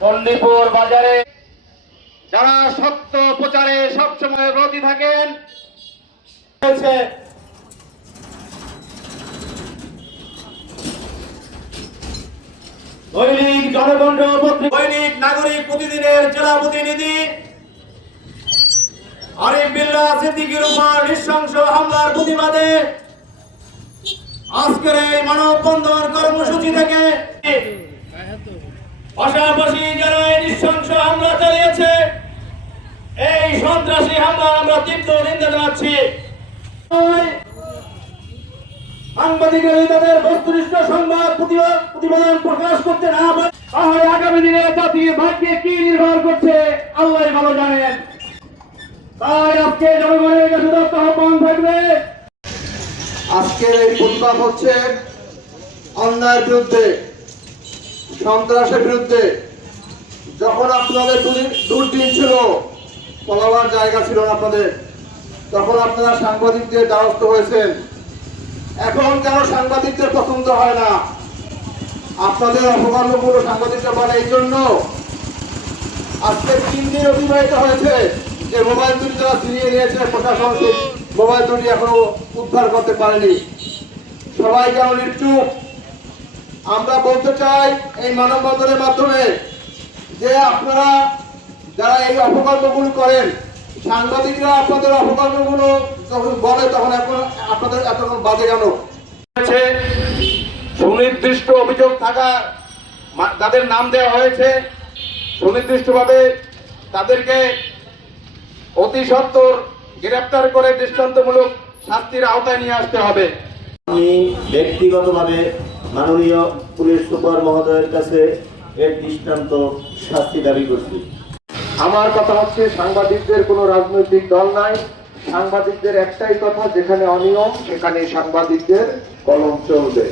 পন্ডিপুর বাজারে যারা সত্য প্রচারে সবসময় ব্রতী থাকেন দৈনিক জনগণ দৈনিক নাগরিক প্রতিদিনের জেলা প্রতিনিধি আরিফ বিল্লাহ সিদ্দিকীর উপর নৃশংস হামলার প্রতিবাদে আজকের এই মানববন্ধন কর্মসূচি থেকে পাশাপাশি যারা এই নৃশংস হামলা চালিয়েছে, এই সন্ত্রাসী হামলা আমরা তীব্র নিন্দা জানাচ্ছি। আগামী দিনে জাতির কি নির্ভর করছে, আল্লাহ ভালো জানেন। তাই আজকে জনগণের হচ্ছে অন্যায়ের বিরুদ্ধে। সন্ত্রাসের বিরুদ্ধে যখন আপনাদের দুর্দিন ছিল, পলাবার জায়গা ছিল না আপনাদের, তখন আপনারা সাংবাদিকদের দ্বারস্থ হয়েছেন। এখন কেন সাংবাদিকদের পছন্দ হয় না? আপনাদের অপকর্মগুলো সাংবাদিকরা বলে, এই জন্য আজকে তিন দিন অতিবাহিত হয়েছে যে মোবাইল দুটি যারা ছিনিয়ে নিয়েছে। প্রশাসন মোবাইল দুটি এখনও উদ্ধার করতে পারেনি। সবাই যেন নিশ্চুপ আমরা বলতে চাই এই মানববন্ধনের মাধ্যমে যে আপনারা যারা এই অপকর্মগুলো করেন সাংবাদিকরা আপনাদের অপকর্মগুলো যখন বলে তখন এখন আপনাদের এতক্ষণ বাজে কেন? সুনির্দিষ্ট অভিযোগ থাকা তাদের নাম দেওয়া হয়েছে। সুনির্দিষ্টভাবে তাদেরকে অতি সত্বর গ্রেপ্তার করে দৃষ্টান্তমূলক শাস্তির আওতায় নিয়ে আসতে হবে। আমি ব্যক্তিগতভাবে মাননীয় পুলিশ সুপার মহোদয়ের কাছে এর দৃষ্টান্ত শাস্তি দাবি করছি। আমার কথা হচ্ছে, সাংবাদিকদের কোনো রাজনৈতিক দল নাই। সাংবাদিকদের একটাই কথা, যেখানে অনিয়ম, সেখানে সাংবাদিকদের কলম চলবে।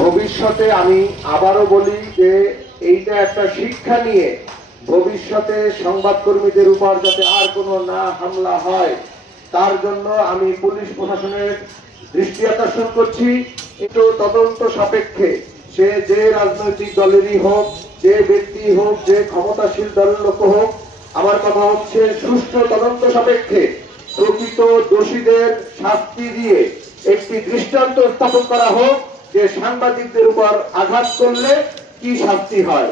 ভবিষ্যতে আমি আবারও বলি যে, এইটা একটা শিক্ষা নিয়ে ভবিষ্যতে সংবাদকর্মীদের উপর যাতে আর কোনো না হামলা হয়, তার জন্য আমি পুলিশ প্রশাসনের দৃষ্টি আকর্ষণ করছি। একটু তদন্ত সাপেক্ষে সে যে রাজনৈতিক দলেরই হোক, যে ব্যক্তি হোক, যে ক্ষমতাশীল দলের লোক হোক, আমার কথা হচ্ছে সুষ্ঠু তদন্ত সাপেক্ষে প্রকৃত দোষীদের শাস্তি দিয়ে একটি দৃষ্টান্ত স্থাপন করা হোক যে সাংবাদিকদের উপর আঘাত করলে কি শাস্তি হয়।